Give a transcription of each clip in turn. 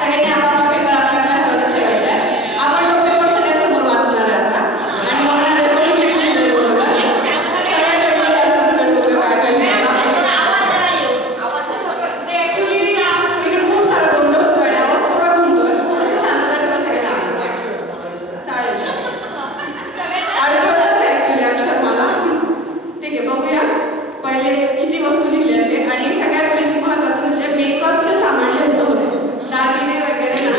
सगळ्यांनी आपापला पेपर आपल्या आपल्या हातातच ठेवायचा आहे. आपण तो पेपर सगळ्यांसमोर वाचणार आहे आता आणि मग ना रेकॉर्डिंग केलेलं बरोबर सगळ्यात पहिलं त्याच्याकडे बघूया काय काय ते ऍक्च्युली सगळीकडे खूप सारा गोंधळ होतो आणि आवाज थोडा घुमतोय. थोडंसं शांतता ठेवा सगळ्यांना. चालेल अडकळतच ऍक्च्युली अक्षर मला. ठीक आहे बघूया पहिले किती वस्तू लिहिल्या ते आणि सगळ्यात महत्त्वाचं म्हणजे मेकअपचे सामान लिहायचं होतं. दागिने वगैरे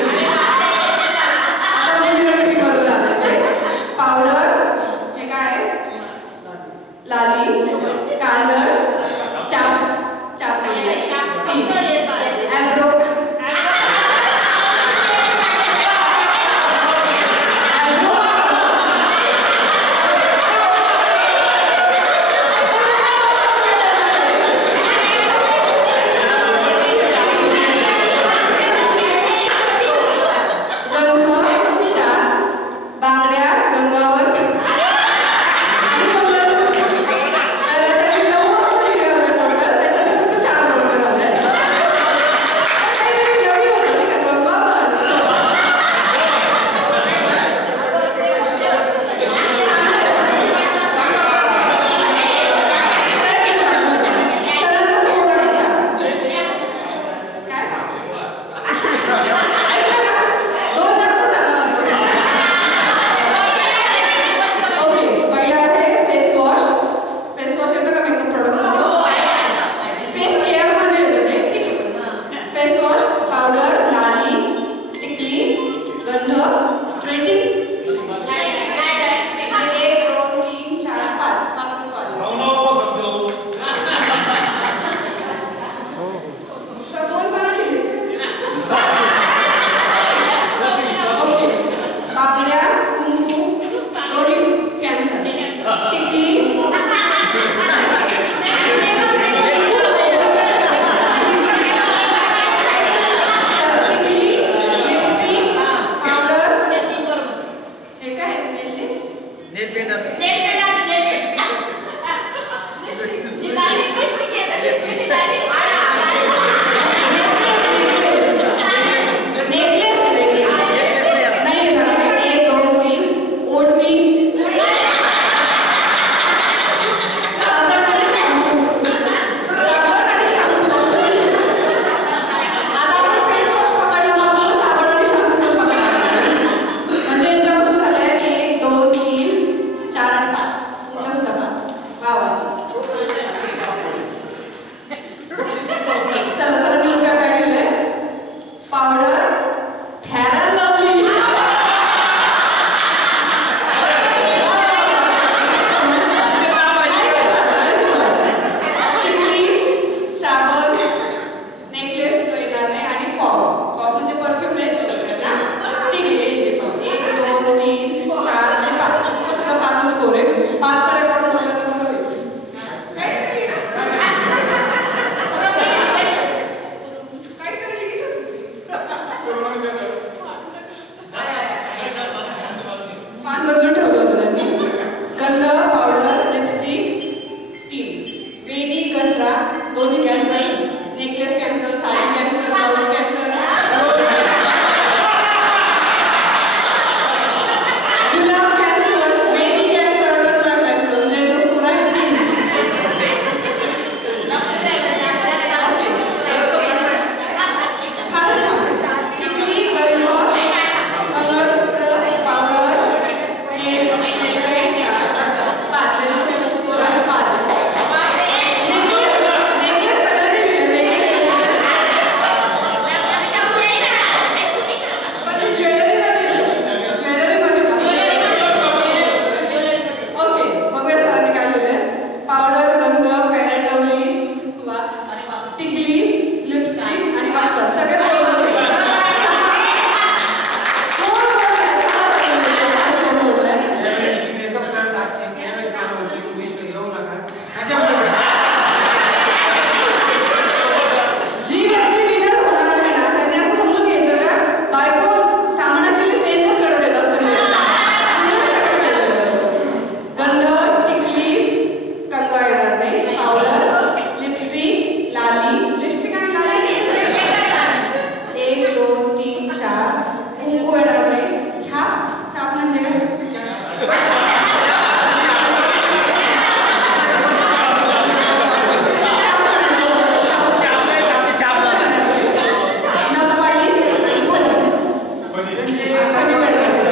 म्हणजे कमी पण येतात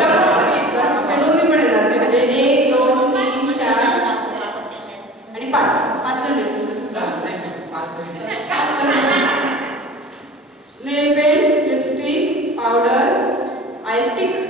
ते दोन्ही पण येणार नाही म्हणजे 1 2 3 4 आणि 5 5 झाले तुमचे सुद्धा nail paint lipstick powder eye stick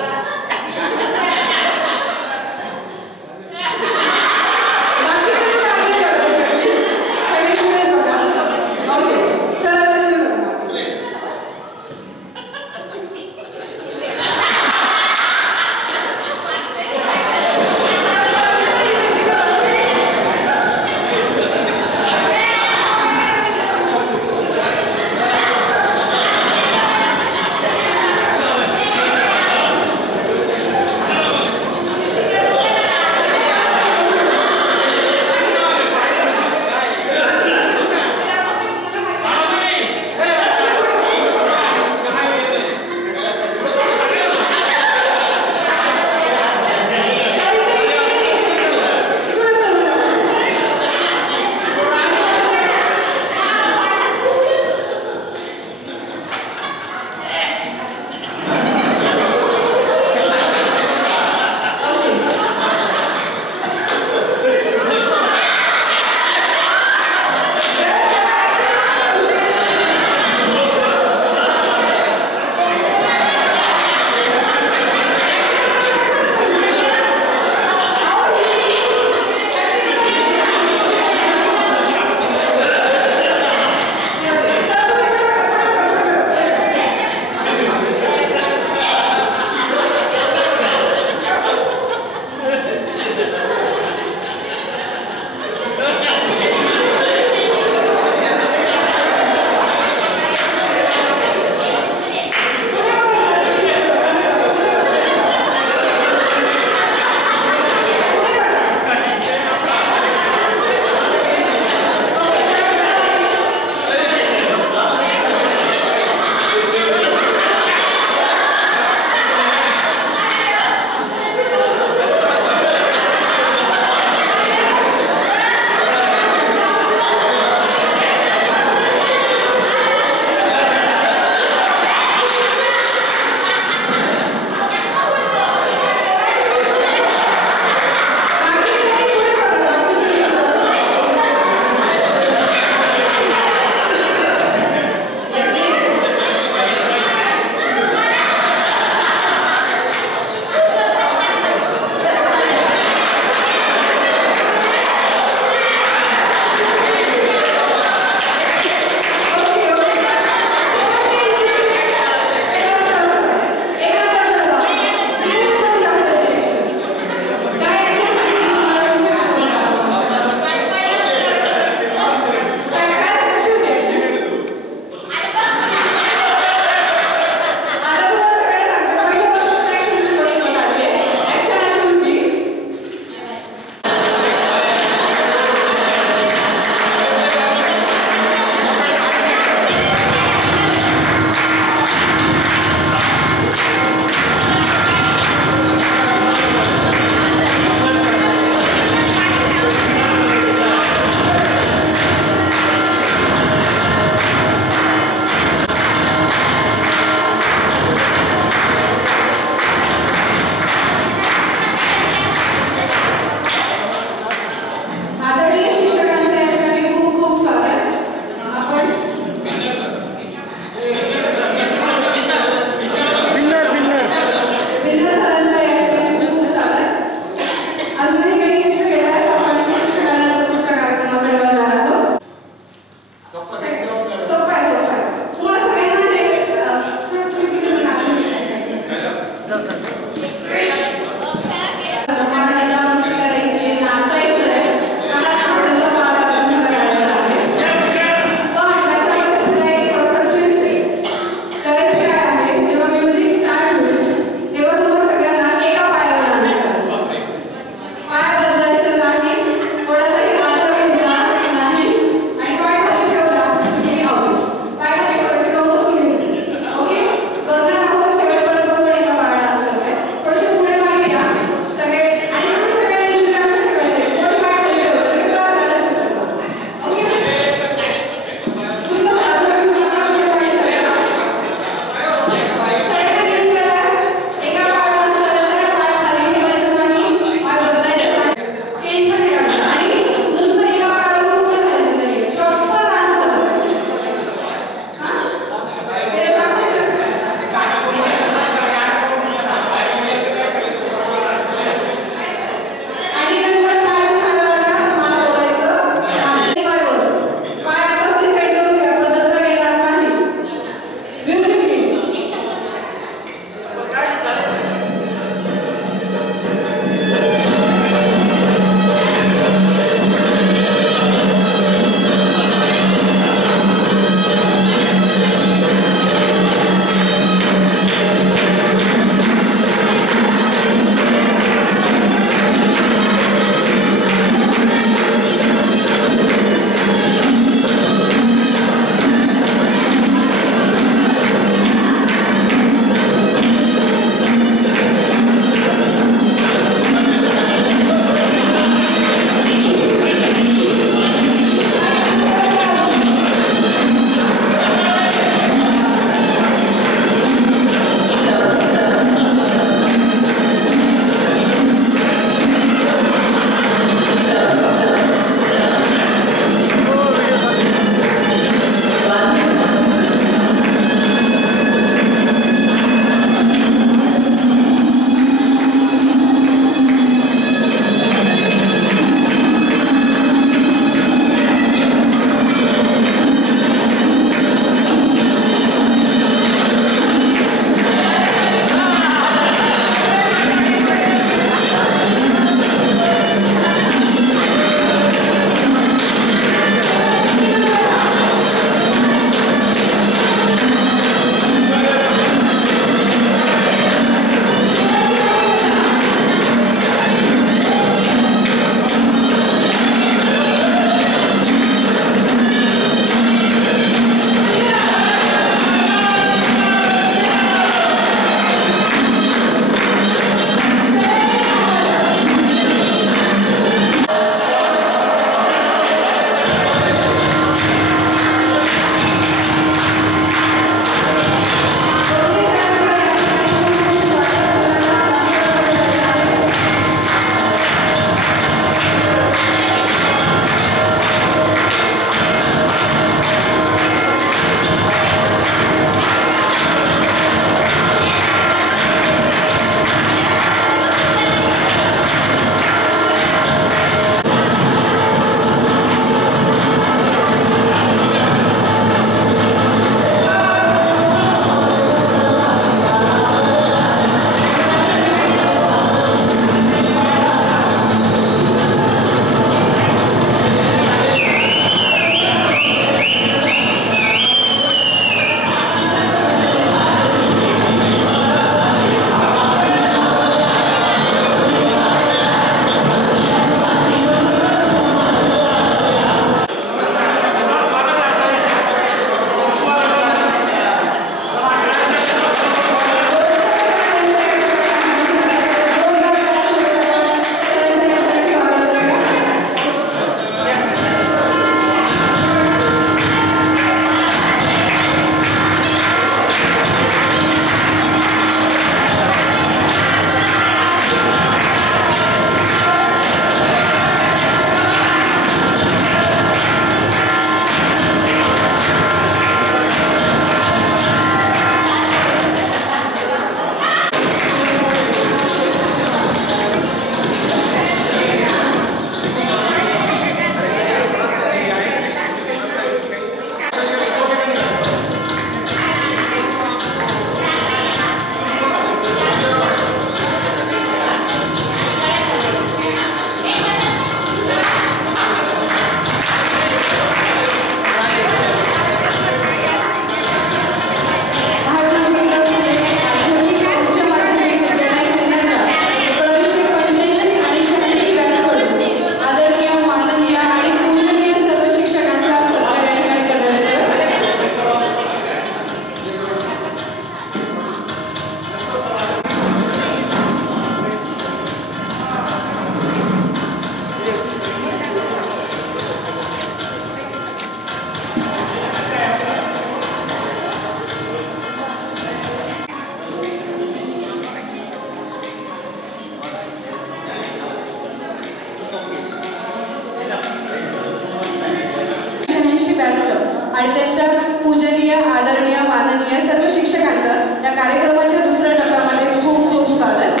माननीय सर्व शिक्षकांचं या कार्यक्रमाच्या दुसऱ्या टप्प्यामध्ये खूप खूप स्वागत.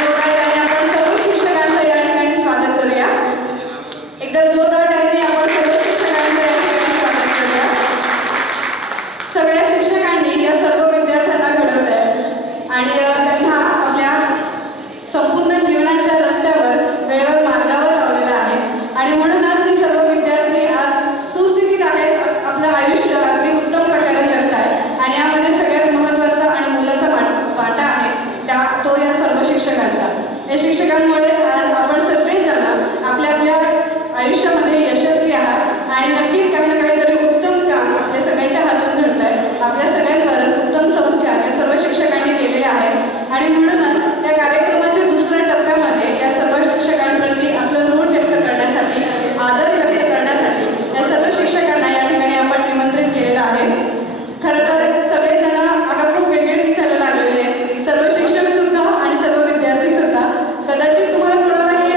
जोरदार टाळ्यांनी आपण सर्व शिक्षकांचं या ठिकाणी स्वागत करूया. एकदा जोरदार टाळ्यांनी आपण सर्व शिक्षकांचं या ठिकाणी स्वागत करूया. सगळ्या शिक्षकांनी या सर्व विद्यार्थ्यांना घडवलंय आणि त्यांना आपल्या संपूर्ण जीवनाच्या रस्त्यावर वेळेवर मार्गावर लावलेलं आहे आणि म्हणूनच हे सर्व विद्यार्थी आज सुस्थितीत आहेत. आपलं आयुष्य अगदी उत्तम प्रकारे जगत आहेत आणि यामध्ये सगळ्यात महत्त्वाचा आणि मुलाचा वाटा आहे तो या सर्व शिक्षकांचा. या शिक्षकांमुळेच आज आपण सगळेजण आपल्या आपल्या आयुष्यामध्ये यशस्वी आहात आणि नक्कीच काही ना काहीतरी उत्तम काम आपल्या सगळ्यांच्या हातून घडत आहे. आपल्या सगळ्यांवरच उत्तम संस्कार या सर्व शिक्षकांनी केलेले आहेत आणि म्हणूनच या कार्यक्रमाच्या दुसऱ्या टप्प्यामध्ये या सर्व शिक्षकांप्रती आपलं ऋण व्यक्त करण्यासाठी, आदर व्यक्त करण्यासाठी या सर्व शिक्षकांना या ठिकाणी आपण निमंत्रित केलेलं आहे. खरं तर सगळेजण आता खूप वेगळे दिसायला लागलेले आहेत, सर्व शिक्षक सुद्धा आणि सर्व विद्यार्थी सुद्धा. कदाचित तुम्हाला कोणालाही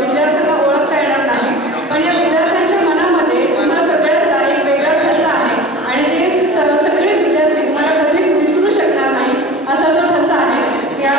विद्यार्थ्यांना ओळखता येणार नाही, पण या विद्यार्थ्यांच्या मनामध्ये तुम्हा सगळ्यांचा एक वेगळा ठसा आहे आणि ते सगळे विद्यार्थी तुम्हाला कधीच विसरू शकणार नाही असा तो ठसा आहे. त्या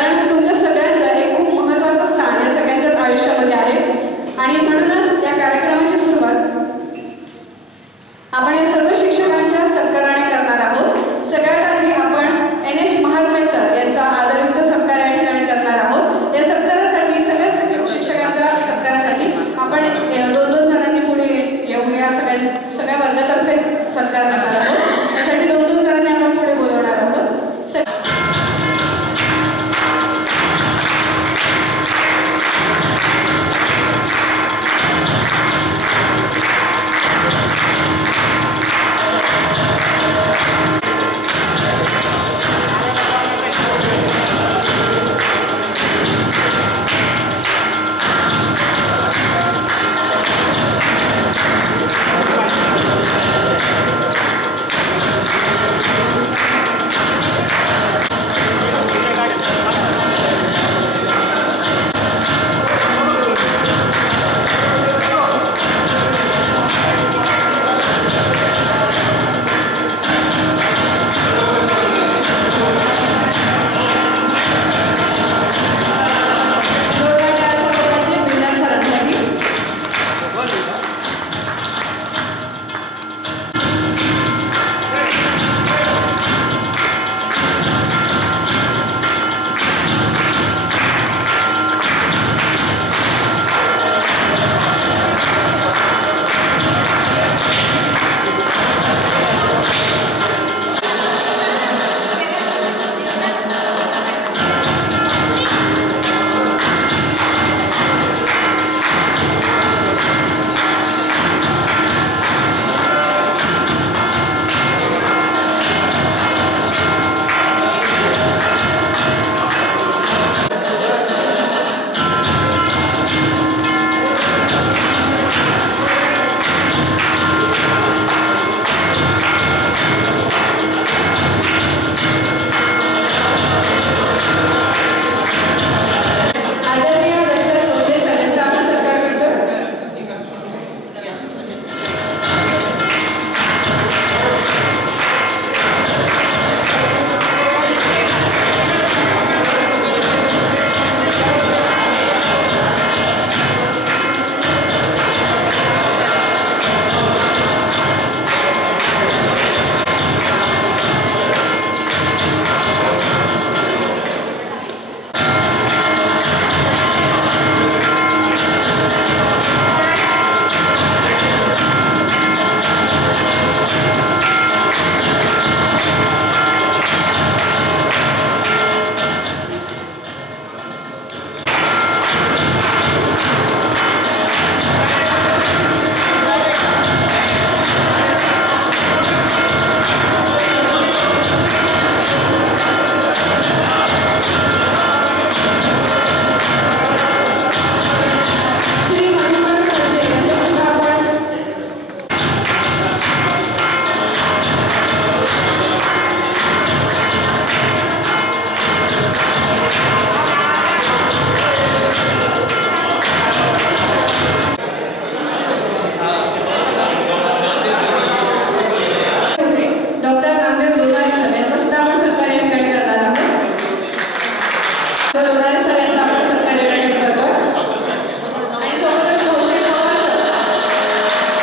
ज्ञानदेव लोणारे सर यांचा सुद्धा आपण सत्कार या ठिकाणी करणार आहोत. लोणारे सर यांचा आपण सत्कार या ठिकाणी करतो आणि सोबतच कौशल पवार सर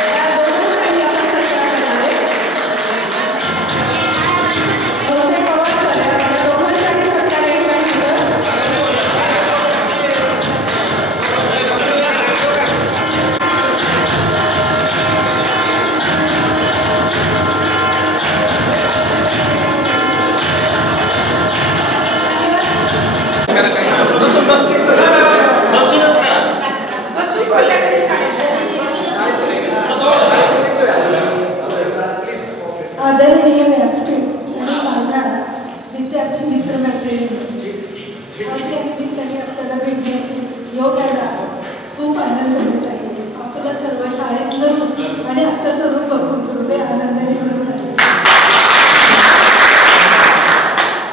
या दोघांसाठी आपण सत्कार करणार आहे. कौशल पवार सर या दोघांसाठी सत्कार या ठिकाणी होतं. आदरणीय व्यासपीठ आणि माझ्या विद्यार्थी मित्रमैत्रिणी, आज या निमित्ताने आपल्याला भेटण्याचे योग आला. खूप आनंद होत आहे. आपलं सर्व शाळेतलं रूप आणि आत्ताचं रूप बघून हृदय आनंदाने भरून आहे.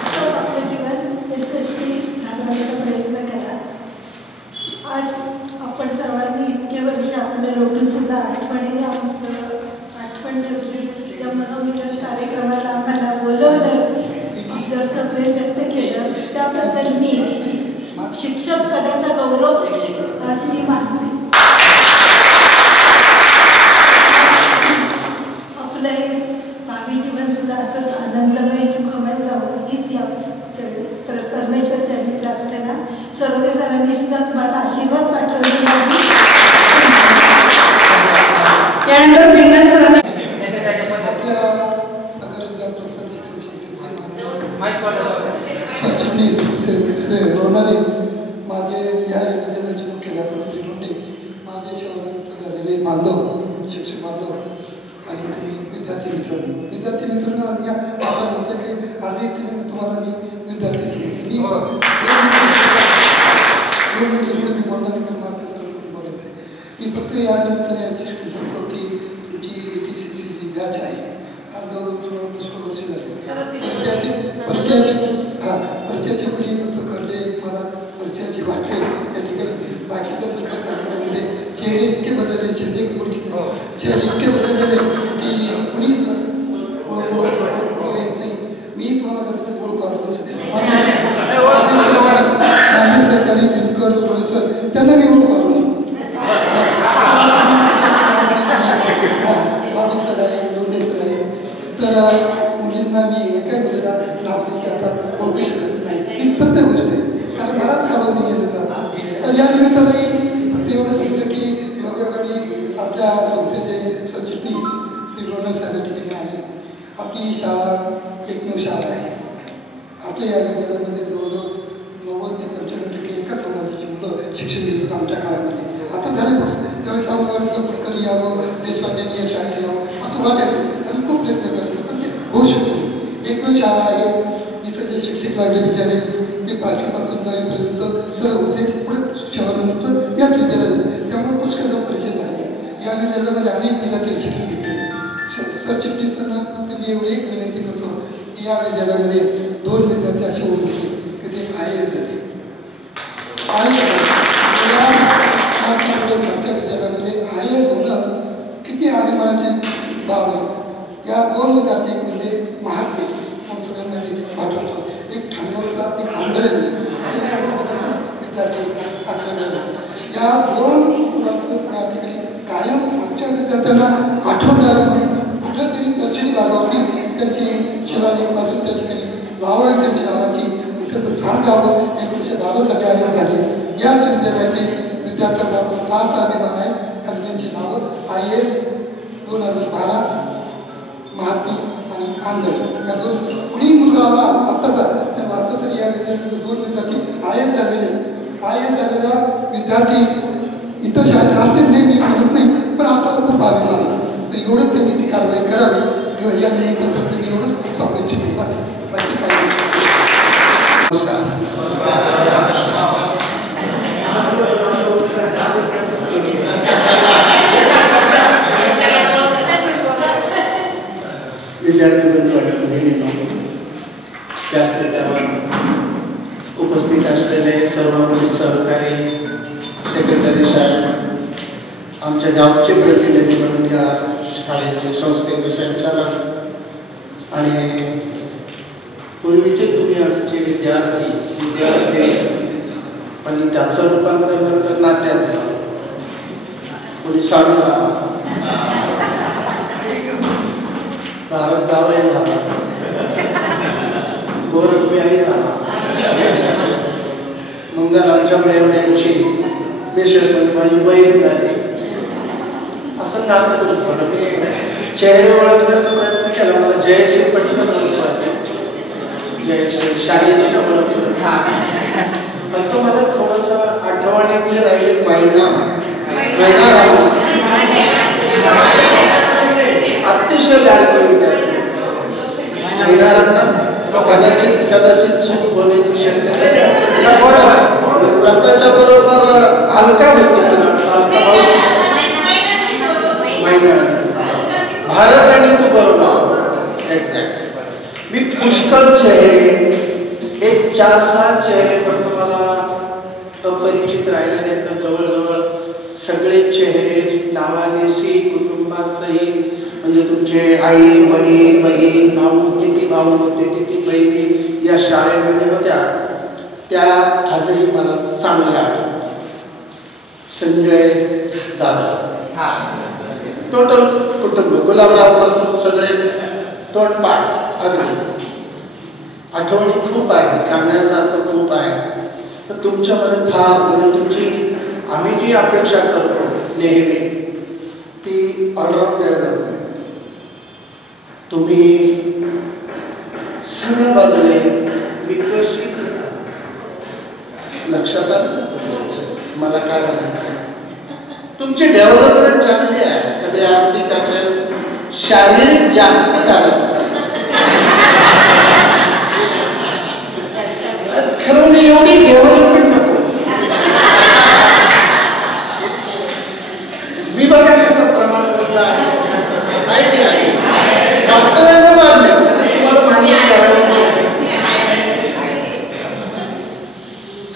असं आपलं जीवन यशस्वी घालवण्याचा प्रयत्न केला. आज आपण सर्वांनी इतके वर्ष आपल्या लोटून सुद्धा आठवणीने आपण आठवण ठेवली. या मनोविज्ञान कार्यक्रमाला आम्हाला बोलवलं, आपल्याचं प्रेम व्यक्त केलं, त्याबद्दल मी शिक्षक पदाचा गौरव आज मी मानते. आपलं हे भावी जीवन सुद्धा असंच आनंदमय सुखमय जावं हीच या परमेश्वर चरणी प्रार्थना. सर्वदे सरांनी सुद्धा तुम्हाला आशीर्वाद पाठवले. यानंतर बिंदर सरांना सरचिटणीस श्री लोणारे, माझे या विद्यालयाचे मुख्याध्यापक श्री मुंडे, माझे सेवानिवृत्त झालेले बांधव, शिक्षक बांधव आणि तुम्ही विद्यार्थी मित्रांनो या असं म्हणते की आजही तुम्हाला मी विद्यार्थी समजते. मी दोन मिनिटं मी बोलणार नाही, कारण आपल्या सर्वांकडून बोलायचं आहे. मी फक्त या निमित्ताने शिक्षण सांगतो की तुमची 86ची जी बॅच आहे आज जवळ तुम्हाला पुष्कळ वर्ष झाली. परिचयाची मुली फक्त कर्जे मला परिचयाची वाटले या ठिकाणी. बाकीचा जो काय सांगायचं म्हणजे चेहरे इतके बदलले, शिंदे गोष्टीचे चेहरे इतके बदललेले की कुणीच येत नाही. मी तुम्हाला कदाचित ओळखू आलो नसेल. माझे सहकारी दिनकर सर त्यांना मी ओळखू आलो नाही. बाबू सर आहे, दोंडे सर आहे. तर मुलींना मी एका मुलीला नावडीची आता ओळखू शकत नाही. ही सत्य गोष्ट आहे, कारण बराच कालावधी गेलेला. तर या निमित्ताने मी फक्त एवढं सांगतो की योगायोगाने आपल्या संस्थेचे सरचिटणीस श्री लोणारे साहेब या ठिकाणी आहे. आपली शाळा एकमेव शाळा आहे. आपल्या या विद्यालयामध्ये जवळजवळ 90 ते 95% एका समाजाची मुलं शिक्षण घेतात आमच्या काळामध्ये. आता झाल्यापासून त्यावेळेस सावंतवाडीचं कुलकर्णी यावं, देशपांडेंनी या शाळेत यावं असं वाटायचं आणि खूप प्रयत्न करायचे, पण ते होऊ शकतो. एकमेव शाळा आहे. इथं जे शिक्षक लागले बिचारे ते 5वीपासून 10वीपर्यंत सरळ होते, पुढे सेवानिवृत्त याच विद्यालयात. त्यामुळे पुष्कळचा परिचय झालेला आहे. या विद्यालयामध्ये अनेक विद्यार्थी शिक्षण घेतले. सरचिटणीसांना फक्त मी एवढी एक विनंती करतो की या विद्यालयामध्ये 2 विद्यार्थी असे होऊन गेले की ते IAS झाले. सारख्या विद्यालयामध्ये IAS होणं किती अभिमानाची बाब आहे. या 2 विद्यार्थी म्हणजे महात्मे मग सगळ्यांमध्ये पाठवतो. एक ठाण्यावरचा, एक आंधळे विद्यार्थी आठवण्याचा. या 2 मुलांचं त्या ठिकाणी कायम मागच्या विद्यार्थ्यांना आठवण द्यावी म्हणून कुठेतरी दर्शनी भागावरती त्यांची शिलालेखपासून त्या ठिकाणी लावावी त्यांची नावाची, त्याचं स्थान द्यावं. 1912 साली IAS झाले. या विद्यालयातील विद्यार्थ्यांना 6चा अभिमान आहे, कारण त्यांची नावं IAS 2012 महात्मे आणि आंधळे या 2. कुणी मुलगा आला आत्ताचा त्या वाचता तरी या विद्यालयामध्ये 2 विद्यार्थी IAS झालेले. IAS झालेला विद्यार्थी इतर शाळेत असतील नाही मी म्हणत नाही, पण आपल्याला खूप अभिमान आहे. तर एवढं त्यांनी ती कारवाई करावी या निमित्तानं फक्त मी एवढंच सांगू इच्छिते. बस बाकी काय. नमस्कार. विद्यार्थी बंधू आणि भगिनींनो, व्यासपीठावर उपस्थित असलेले सर्व पोलीस सहकारी, सेक्रेटरी साहेब, आमच्या गावचे प्रतिनिधी म्हणून या शाळेचे संस्थेचे संचालक आणि पूर्वीचे तुम्ही आमचे विद्यार्थी पण त्याचं रूपांतर नंतर नात्यात झालं. कोणी साडूला भारत जावई झाला, गोरखबाई झाला, मंगलाच्या मेवण्याची मिसेस माझी बहीण झाली. असं नातं करून मी चेहरे ओळखण्याचा प्रयत्न केला. मला जयश्री पटकन ओळखू आले, जयश्री शाहिदीला ओळखलं. फक्त मला थोडस आठवणीतले राहिले मैना राहून अतिशय लाडकी विद्यार्थी. मैनारांना कदाचित चूक होण्याची शक्यता. लताच्या बरोबर अलका होती, मैना भारत आणि तू बरोबर एक्झॅक्ट. मी पुष्कळ चेहरे, एक 4-6 चेहरे फक्त मला अपरिचित राहिले नाही, तर जवळजवळ सगळे चेहरे नावानिशी कुटुंबासहित, म्हणजे तुमचे आई वडील बहीण भाऊ, किती भाऊ होते किती बहिणी या शाळेमध्ये होत्या, त्या आजही मला चांगल्या आठवतात. संजय जाधव टोटल कुटुंब, गुलाबराव पासून सगळे तोंडपाठ अगदी. आठवणी खूप आहे, सांगण्यासारखं खूप आहे. तर तुमच्यामध्ये फार म्हणजे तुमची आम्ही जी अपेक्षा करतो नेहमी ती ऑलराऊंड डेव्हलपमेंट. तुम्ही सगळ्या बाजूने विकसित लक्षात आलं. मला काय म्हणायचं, तुमची डेव्हलपमेंट चांगली आहे. सगळे आर्थिक असेल, शारीरिक जास्त झालं. खरं म्हणजे एवढी डेव्हलपमेंट नको. मी बघा कसं प्रमाणबद्ध आहे की नाही. डॉक्टरांना मानले म्हणजे तुम्हाला मान्य करावं.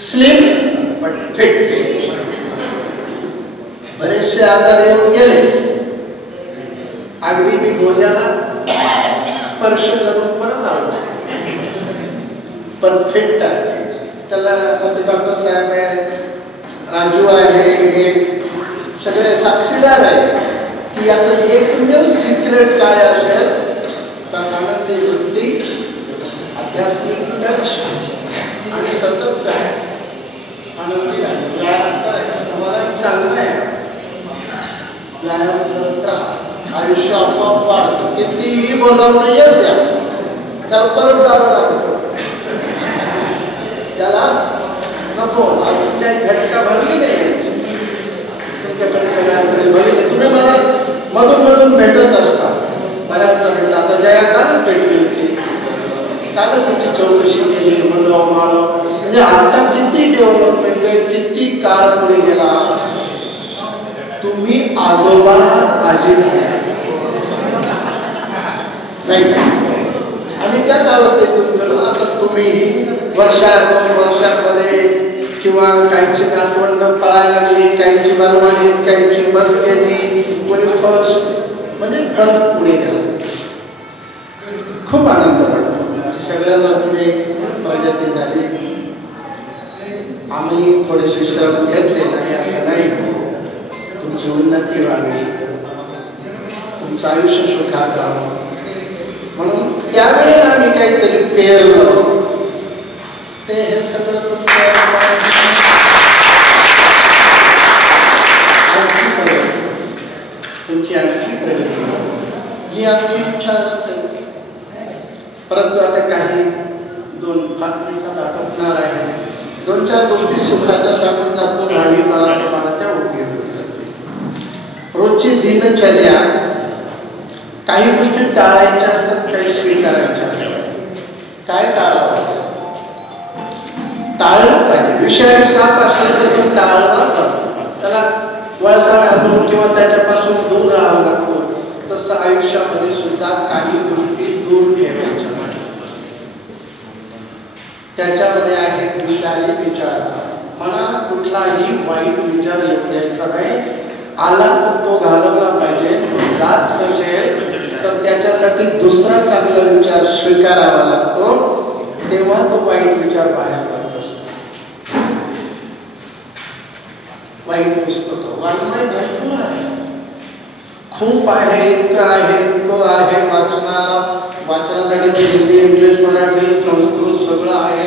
Slim but fit. बरेचसे आजार येऊन गेले, अगदी मी गोज्याला स्पर्श करून परत आलो, पण फिट आहे. त्याला माझे डॉक्टर साहेब आहे, राजू आहे, हे सगळे साक्षीदार आहे की याचं एकमेव सिक्रेट काय असेल तर आनंदी वृत्ती, आध्यात्मिक टच आणि सतत काय आनंदी व्यायाम करायचा. तुम्हाला चांगलं आहे, व्यायाम करत राहा, आयुष्य आपोआप वाढतं. कितीही बोलावणं येत द्या, त्याला परत जावं लागतं. त्याला नको अजून काही घटका भरली नाही. तुमच्याकडे सगळ्यांकडे बघितले, तुम्ही मला मधून भेटत असता. बऱ्याचदा भेटत. आता जया कालच भेटली होती, कालच तिची चौकशी केली, मळव म्हणजे आता किती डेव्हलपमेंट आहे, किती काळ पुढे गेला. तुम्ही आजोबा आजी झाले नाही आणि त्याच अवस्थेतून गेलो. आता तुम्ही वर्षा 2 वर्षांमध्ये किंवा काहींची नातवंड पळायला लागली, काहींची बालवाडीत, काहींची बस गेली, कोणी फर्स्ट, म्हणजे परत पुढे गेला. खूप आनंद वाटतो. तुमची सगळ्या बाजूने प्रगती झाली. आम्ही थोडेसे श्रम घेतले नाही असं नाही. तुमची उन्नती व्हावी, तुमचं आयुष्य सुखात राहावं म्हणून त्यावेळेला आम्ही काहीतरी पेरलं. ते हे सगळं तुमची आणखी प्रगती ही आमची इच्छा असते. परंतु आता काही 2-5 मिनिटात आटोपणार आहे. 2-4 गोष्टी सुखाच्या सांगून जातो, भावी काळात तुम्हाला त्या उपयोगी करते. रोजची दिनचर्या, काही गोष्टी टाळायच्या असतात, काही स्वीकारायच्या असतात. काय टाळावं? टाळलं पाहिजे. विषारी साप असला तर तो टाळला जातो, त्याला वळसा घालून किंवा त्याच्यापासून दूर राहावं लागतो. तसं आयुष्यामध्ये सुद्धा काही गोष्टी दूर ठेवायच्या असतात. त्याच्यामध्ये आहे विषारी विचार. मनाला कुठलाही वाईट विचार येऊ द्यायचा नाही. आला तर तो घालवला पाहिजे. तो जात नसेल तर त्याच्यासाठी दुसरा चांगला विचार स्वीकारावा लागतो, तेव्हा तो वाईट विचार बाहेर जात असतो. वाईट पुस्तकं वाचणं भरपूर आहे, खूप आहे, इतकं आहे वाचनासाठी हिंदी, इंग्लिश, मराठी, संस्कृत सगळं आहे.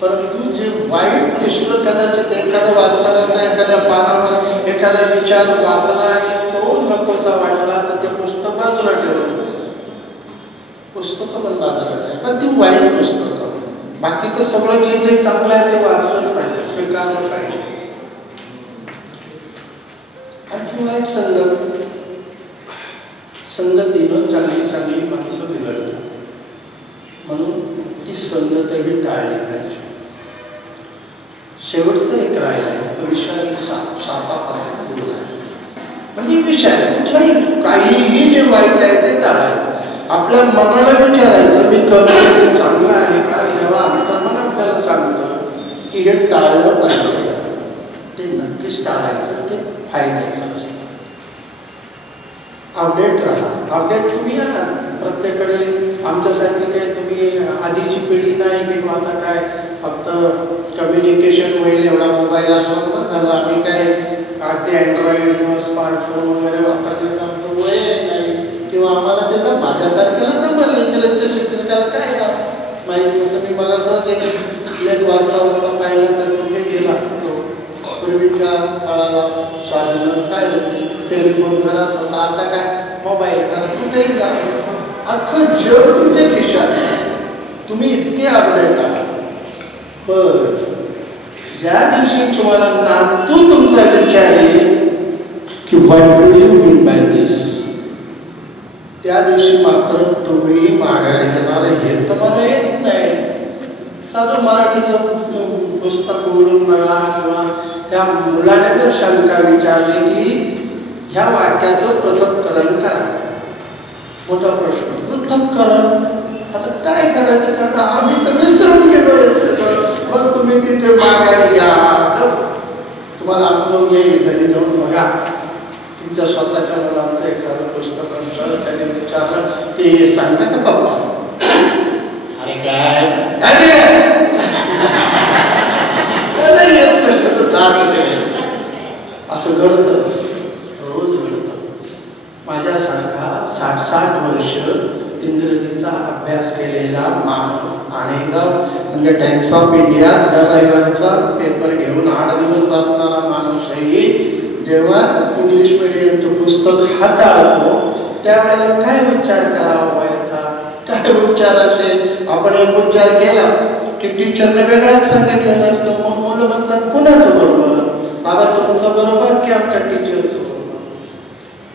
परंतु जे वाईट दिसलं, कदाचित एखादं वाचता एखाद्या पानावर एखादा विचार वाचला आणि तो नकोसा वाटला तर ते पुस्तक बाजूला ठेवलं पाहिजे. पुस्तकं पण बाजूला ठेवलं, पण ती वाईट पुस्तकं. बाकी तर सगळं जे जे चांगलं आहे ते वाचलंच पाहिजे, स्वीकारलं पाहिजे. आणखी वाईट संगतीनं चांगली माणसं बिघडतात, म्हणून ती संगतही टाळली पाहिजे. शेवटचं एक राहिलं आहे तो विषारी सापापासून दूर आहे. म्हणजे विषारी कुठलाही काहीही जे वाईट आहे ते टाळायचं. आपल्या मनाला विचारायचं मी करतो ते चांगलं आहे का, जेव्हा अंतर्मन आपल्याला सांगतं की हे टाळलं पाहिजे ते नक्कीच टाळायचं, ते फायद्याचं असतं. अपडेट राहा, अपडेट तुम्ही या प्रत्येकडे. आमच्यासारखी काय तुम्ही आधीची पिढी नाही की आता काय फक्त कम्युनिकेशन होईल एवढा मोबाईल असला पण झालं. आम्ही काय अगदी अँड्रॉइड किंवा स्मार्टफोन वगैरे वापरण्याचं आमचं वय नाही, किंवा आम्हाला ते तर माझ्यासारख्याला जमलं. इंग्रजच्या शिक्षकाला काय माहीत नसतं. मी मला सहज एक लेख वाचता पाहिलं तर कुठे गेला तो पूर्वीच्या काळाला साधनं काय होती, टेलिफोन घरात होता, आता काय मोबाईल घरात, कुठेही जा, अख्खं जग तुमच्या खिशात, तुम्ही इतके अपडेट आहात. पण ज्या दिवशी तुम्हाला नातू तुमचा विचारेल की what do you mean by this, त्या दिवशी मात्र तुम्ही माघारी घेणार हे तर मला येत नाही. साधं मराठीचं पुस्तक उघडून बघा, किंवा त्या मुलाने जर शंका विचारली की ह्या वाक्याचं पृथक्करण करा, मोठा प्रश्न, पृथक्करण आता काय करायचं, कारण आम्ही तर विसरून गेलो सगळं. मग तुम्ही तिथे माघारी घ्या, तुम्हाला अनुभव येईल. घरी जाऊन बघा, तुमच्या स्वतःच्या मुलांचं एखादं पुस्तक त्याने विचारलं की हे सांगता का पप्पा, अरे काय असं घडतं, रोज घडतं. माझ्यासारखा 60 वर्ष इंग्रजीचा अभ्यास केलेला माणूस अनेकदा म्हणजे टाइम्स ऑफ इंडिया दर रविवारचा पेपर घेऊन 8 दिवस वाचणारा माणूसही जेव्हा इंग्लिश मिडियमचं पुस्तक हाताळतो त्यावेळेला काय उच्चार करावा व्हायचा, काय उच्चार असेल. आपण एक उच्चार केला की टीचरने वेगळाच सांगितलेलं असतं. मग मुलं म्हणतात कुणाचं बरोबर, बाबा तुमचं बरोबर की आमच्या टीचरचं बरोबर.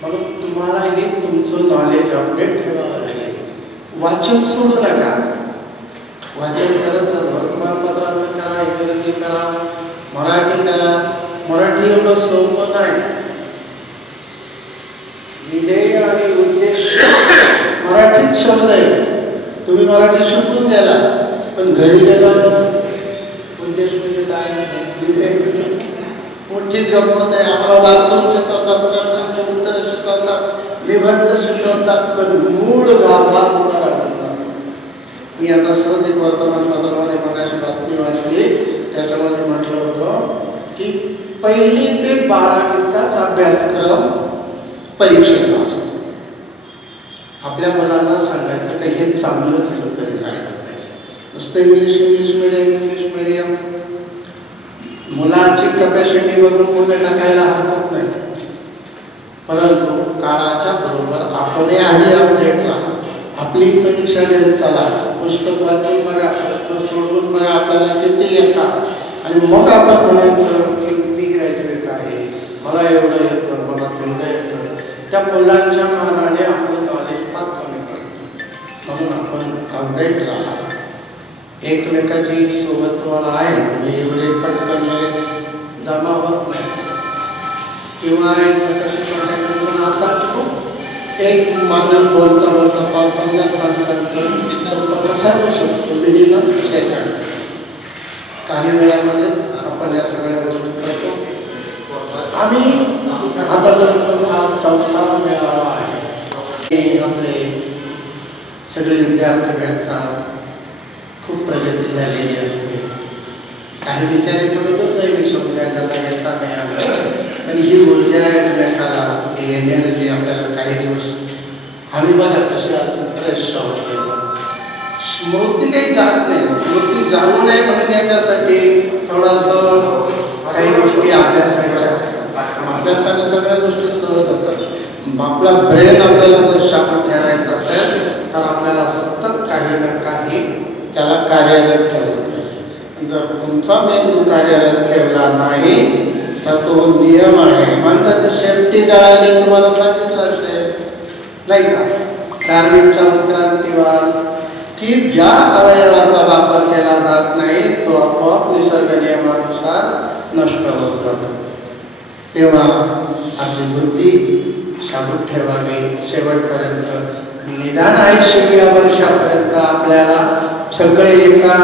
म्हणून तुम्हाला हे तुमचं नॉलेज अपडेट ठेवावं लागेल. वाचन सोडू नका, वाचन करत राहा. वर्तमानपत्राचं करा, इंग्रजी करा, मराठी करा. मराठी एवढं सोपं नाही. विधेय आणि उद्देश मराठीत शब्द आहे. तुम्ही मराठी शिकून गेला पण घरी गेला उद्देश म्हणजे काय, विधेय म्हणजे मोठी गंमत आहे. आम्हाला वाचून शिकवतात, प्रश्नांची उत्तर शिकवतात, निबंध शिकवतात, पण मूळ गाभा आमचा राहत जातो. मी आता सहज एक वर्तमानपत्रामध्ये मगाशी बातमी वाचली, त्याच्यामध्ये म्हटलं होतं की 1ली ते 12वीचाच अभ्यासक्रम परीक्षेला असतो. आपल्या मुलांना सांगायचं की हे चांगलं केलं तरी राहिलं पाहिजे. नुसतं इंग्लिश मिडियम मुलांची कपॅसिटी बघून मुलं टाकायला हरकत नाही. परंतु काळाच्या बरोबर आपणही आधी अपडेट राहा. आपली परीक्षा घेत चला, पुस्तक वाचून बघा, प्रश्न सोडवून बघा आपल्याला किती येतात, आणि मग आपण म्हणायचं की मी ग्रॅज्युएट आहे, मला एवढं येतं, मला तेवढं येतं. त्या मुलांच्या मानाने आपलं नॉलेज फार कमी पडतं. म्हणून आपण अपडेट राहा. एकमेकाची सोबत तुम्हाला आहे, तुम्ही एवढे पटकन लगेच जमा होत नाही, किंवा एकमेकाशी कॉन्टॅक्ट करून आता खूप एक माणूस बोलता 50 माणसांचं संपर्क साधू शकतो विदिन अ सेकंड. काही वेळामध्ये आपण या सगळ्या गोष्टी करतो. आम्ही आता जर संस्था मिळावा आहे आपले सगळे विद्यार्थी भेटतात, खूप प्रगती झालेली असते. काही विचारे थोडं दुर्दैवी समजा ज्याला घेता नाही आलं, पण ही ऊर्जा एकमेकाला, ही एनर्जी आपल्याला काही दिवस आम्ही बघा कशी अजून फ्रेश होते. स्मृती काही जात नाही, स्मृती जाऊ नये म्हणून याच्यासाठी थोडंसं काही गोष्टी अभ्यासायच्या असतात. अभ्यासाने सगळ्या गोष्टी सहज होतात. आपला ब्रेन आपल्याला जर शाबूत ठेवायचा असेल तर आपल्याला सतत काही ना काही त्याला कार्यरत ठेवलं पाहिजे. जर तुमचा मेंदू कार्यरत ठेवला नाही तर तो नियम आहे. माणसाची शेपटी गळाली तुम्हाला सांगितलं असेल नाही का, डार्विनचा उत्क्रांतिवाद, की ज्या अवयवाचा वापर केला जात नाही तो आपोआप निसर्ग नियमानुसार नष्ट होत जातो. तेव्हा आपली बुद्धी शाबूत ठेवावी शेवटपर्यंत. निदान 80व्या वर्षापर्यंत आपल्याला सगळे एका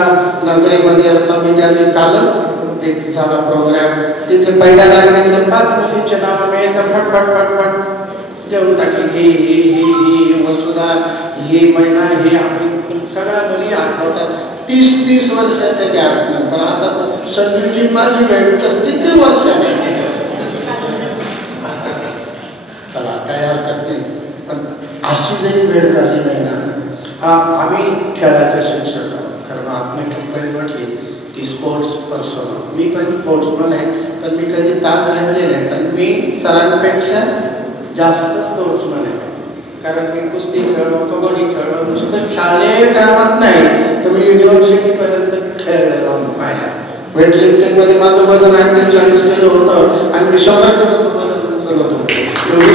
नजरेमध्ये असतं. मी त्याचे कालच एक झाला प्रोग्राम, तिथे पहिल्या रांगेतल्या 5 मुलींचे नाव मी एकदम फटफट फटफट देऊन टाकली. ही वसुधा, ही महिना, ही आम्ही सगळ्या मुली आठवतात. 30-30 वर्षाच्या गॅप नंतर. आता तर संजूची माझी भेट तर किती वर्षाने. चला काय हरकत नाही, पण अशी जरी वेळ झाली नाही ना. आम्ही खेळाचे शिक्षक आहोत. कारण आपली कंपनी म्हटली की स्पोर्ट्स पर्सन, मी पण स्पोर्ट्समन आहे, पण मी कधी तास घेतले नाही. कारण मी सरांपेक्षा जास्त स्पोर्ट्समन आहे. कारण मी कुस्ती खेळलो, कबड्डी खेळलो, नुसतं शालेय कामात नाही तर मी युनिव्हर्सिटीपर्यंत खेळलेलो आहे. वेटलिफ्टिंगमध्ये माझं वजन 48 किलो होतं आणि मी 100 किलोचं वजन उचलत होतो. एवढी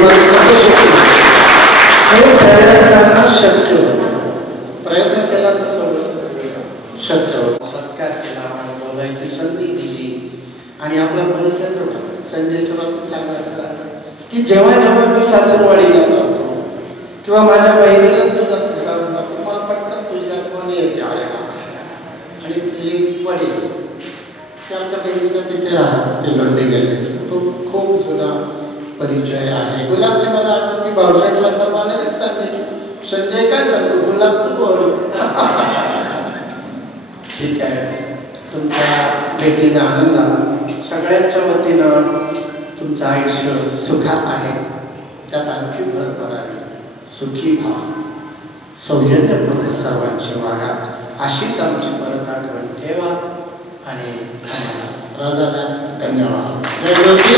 खेळताना शक्य होतं. प्रयत्न केला तर सगळं शक्य होतं. सत्कार केला, बोलायची संधी दिली आणि आपला परिचय जोडला. संजयच्या बाबतीत सांगायचं राहिलं की जेव्हा जेव्हा मी सासरवाडीला जातो किंवा माझ्या बहिणीला तुझा घरावर जातो, मला पटकन तुझी आठवण येते. अरे आणि तुझी वडील ते आमच्या बहिणीला तिथे राहतात, ते लोंढे गेले. तो खूप जुना परिचय आहे. गुलाबची मला आठवण, मी भाऊसाहेबला परवा लगेच सांगितलं, संजय काय सांगतो, गुलाबचं बोल. ठीक आहे, तुमच्या भेटीनं आनंद आला. सगळ्यांच्या वतीनं तुमचं आयुष्य सुखात आहे, त्यात आणखी भर पडावी. सुखी व्हा, सौजन्यपूर्ण सर्वांची वागा, अशीच आमची परत आठवण ठेवा आणि आम्हाला रजा द्या. धन्यवाद. जय जोशी.